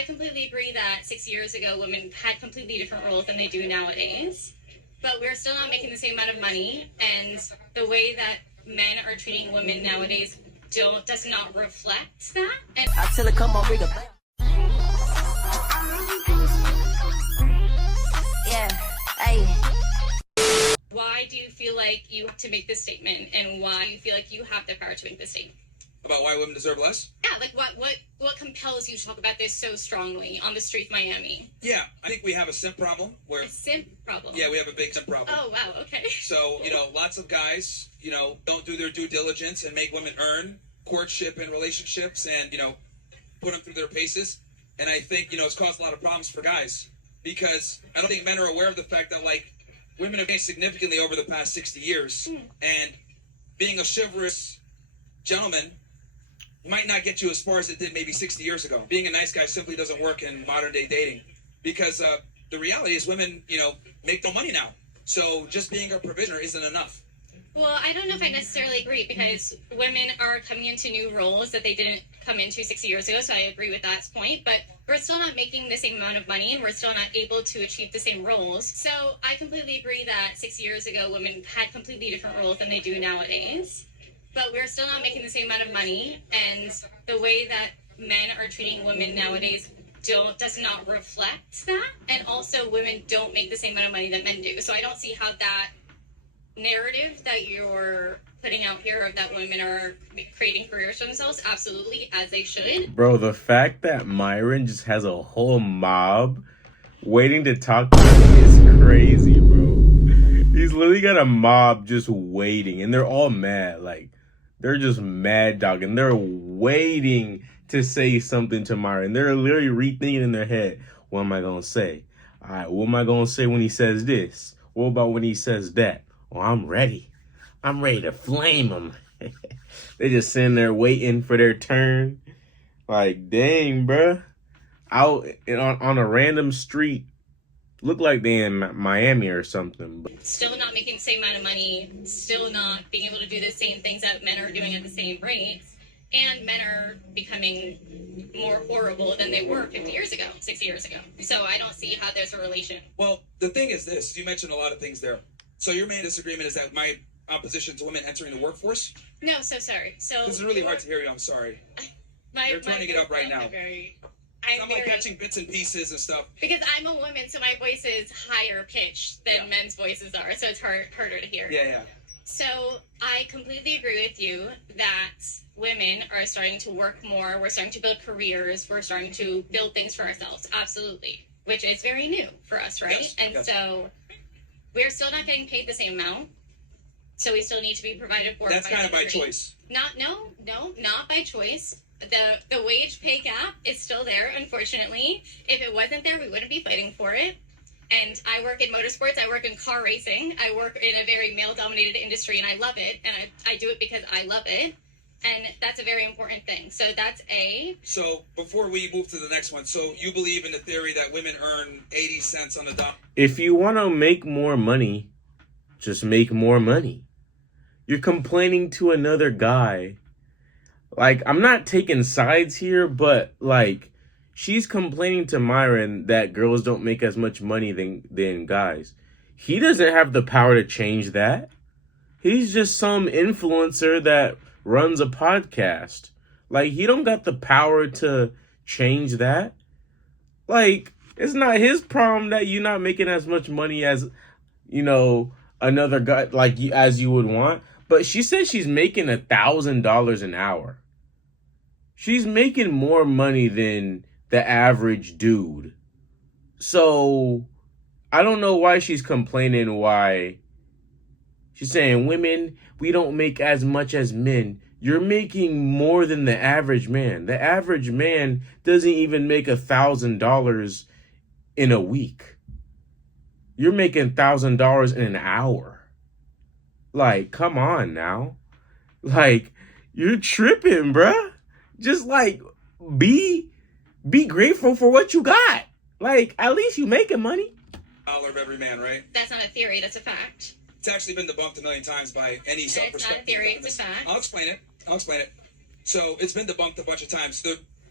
I completely agree that 6 years ago, women had completely different roles than they do nowadays. But we're still not making the same amount of money, and the way that men are treating women nowadays does not reflect that. And I tell her, come on, bring it back. Yeah, hey. Why do you feel like you have to make this statement, and why do you feel like you have the power to make this statement? About why women deserve less? Yeah, like what compels you to talk about this so strongly on the street of Miami? Yeah, I think we have a simp problem. A simp problem? Yeah, we have a big simp problem. Oh, wow, okay. So, lots of guys, don't do their due diligence and make women earn courtship and relationships and, put them through their paces. And I think, it's caused a lot of problems for guys because I don't think men are aware of the fact that, women have changed significantly over the past 60 years. And being a chivalrous gentleman might not get you as far as it did maybe 60 years ago. Being a nice guy simply doesn't work in modern day dating because the reality is women, make no money now. So just being a provisioner isn't enough. Well, I don't know if I necessarily agree because women are coming into new roles that they didn't come into 60 years ago. So I agree with that point, but we're still not making the same amount of money and we're still not able to achieve the same roles. So I completely agree that 6 years ago, women had completely different roles than they do nowadays. But we're still not making the same amount of money, and the way that men are treating women nowadays does not reflect that. And also, women don't make the same amount of money that men do. So I don't see how that narrative that you're putting out here of that women are creating careers for themselves, absolutely, as they should. Bro, the fact that Myron just has a whole mob waiting to talk to him is crazy, bro. He's literally got a mob just waiting, and they're all mad, they're just mad dog, and they're waiting to say something to Myron. They're literally rethinking in their head, what am I going to say? All right, what am I going to say when he says this? What about when he says that? Well, I'm ready. I'm ready to flame him. They just sitting there waiting for their turn. Dang, bruh. Out on a random street. Look like they in Miami or something. Still not making the same amount of money, still not being able to do the same things that men are doing at the same rates, and men are becoming more horrible than they were 50 years ago, 60 years ago. So I don't see how there's a relation. Well, the thing is this, you mentioned a lot of things there. So your main disagreement is that my opposition to women entering the workforce? No, so sorry. So this is really hard to hear you, I'm sorry. You're turning it up right now. I'm catching bits and pieces and stuff. Because I'm a woman, so my voice is higher pitched than men's voices are, so it's harder to hear. Yeah. So I completely agree with you that women are starting to work more. We're starting to build careers. We're starting to build things for ourselves. Absolutely. Which is very new for us, right? Yes. So we're still not getting paid the same amount. So we still need to be provided for. That's kind of by choice. Not by choice. The wage pay gap is still there, unfortunately. If it wasn't there, we wouldn't be fighting for it. And I work in motorsports. I work in car racing. I work in a very male-dominated industry, and I love it. And I do it because I love it. And that's a very important thing. So that's A. So before we move to the next one, so you believe in the theory that women earn 80 cents on the dollar? If you want to make more money, just make more money. You're complaining to another guy. I'm not taking sides here, but, she's complaining to Myron that girls don't make as much money than guys. He doesn't have the power to change that. He's just some influencer that runs a podcast. He don't got the power to change that. It's not his problem that you're not making as much money as, another guy, as you would want. But she said she's making $1,000 an hour. She's making more money than the average dude. So I don't know why she's complaining why. She's saying, women, we don't make as much as men. You're making more than the average man. The average man doesn't even make $1,000 in a week. You're making $1,000 in an hour. Come on now. You're tripping, bruh. Just be grateful for what you got. At least you making money. Dollar of every man, right? That's not a theory, that's a fact. It's actually been debunked a million times by any self-respecting. It's not a theory, it's a fact. I'll explain it. So it's been debunked a bunch of times.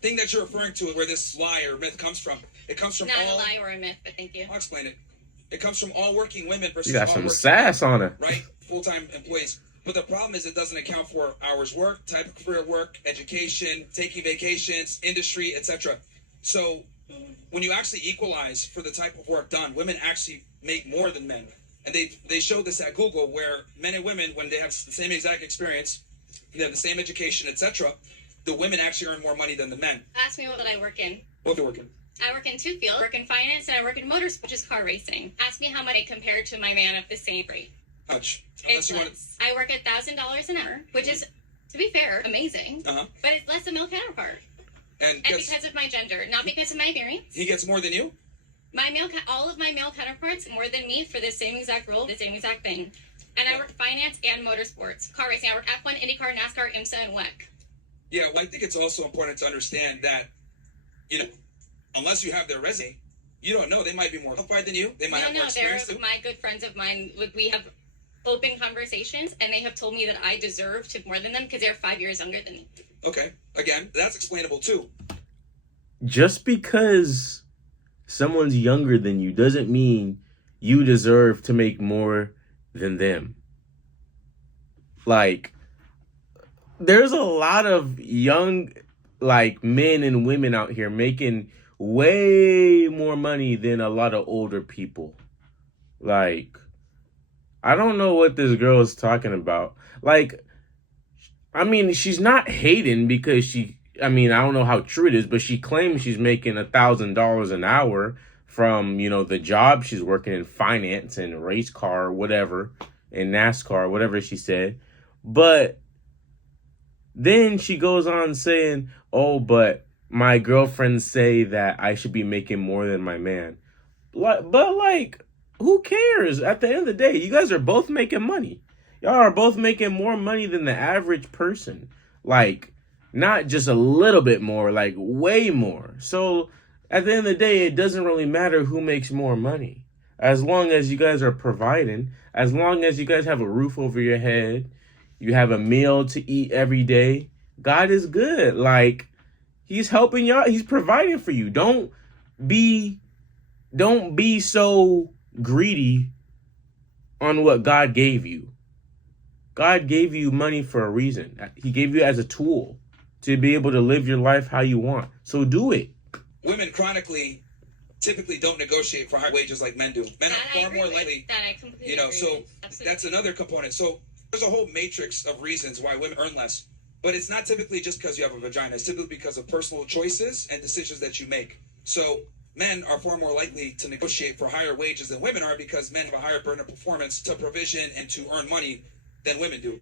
thing that you're referring to, where this lie or myth comes from, it comes from Not all. a lie or a myth, but thank you. I'll explain it. It comes from all working women versus You got all some working sass on her. right? Full-time employees. But the problem is it doesn't account for hours work, type of career work, education, taking vacations, industry, etc. So when you actually equalize for the type of work done, women actually make more than men. And they showed this at Google, where men and women, when they have the same exact experience, they have the same education, etc., the women actually earn more money than the men. Ask me what I work in. What do you work in? I work in two fields. I work in finance and I work in motorsport, which is car racing. Ask me how much I compare to my man of the same rate. How much? It's less. I work at $1,000 an hour, which is, to be fair, amazing. Uh-huh. But it's less than male counterpart. And because of my gender, not because of my experience. He gets more than you? All of my male counterparts more than me for the same exact role, the same exact thing. And I work finance and motorsports, car racing. I work F1, IndyCar, NASCAR, IMSA, and WEC. Yeah, well, I think it's also important to understand that, unless you have their resume, you don't know. They might be more qualified than you. They might have more experience. They're my good friends of mine. We have open conversations, and they have told me that I deserve to more than them because they're 5 years younger than me. Okay, again, that's explainable too. Just because someone's younger than you doesn't mean you deserve to make more than them. Like, there's a lot of young, men and women out here making way more money than a lot of older people. Like, I don't know what this girl is talking about. She's not hating because I don't know how true it is, but she claims she's making $1,000 an hour from, the job she's working in, finance and race car, whatever, and NASCAR, whatever she said. But then she goes on saying, oh, but my girlfriends say that I should be making more than my man. But who cares? At the end of the day, you guys are both making money. Y'all are both making more money than the average person. Not just a little bit more, way more. So at the end of the day, it doesn't really matter who makes more money. As long as you guys are providing, as long as you guys have a roof over your head, you have a meal to eat every day, God is good. He's helping y'all. He's providing for you. Don't be so greedy on what God gave you. God gave you money for a reason. He gave you as a tool to be able to live your life how you want. So do it. Women typically don't negotiate for higher wages like men do. Men are far more likely. That I completely agree So with. Absolutely. That's another component. So there's a whole matrix of reasons why women earn less. But it's not typically just because you have a vagina. It's typically because of personal choices and decisions that you make. So men are far more likely to negotiate for higher wages than women are because men have a higher burden of performance to provision and to earn money than women do.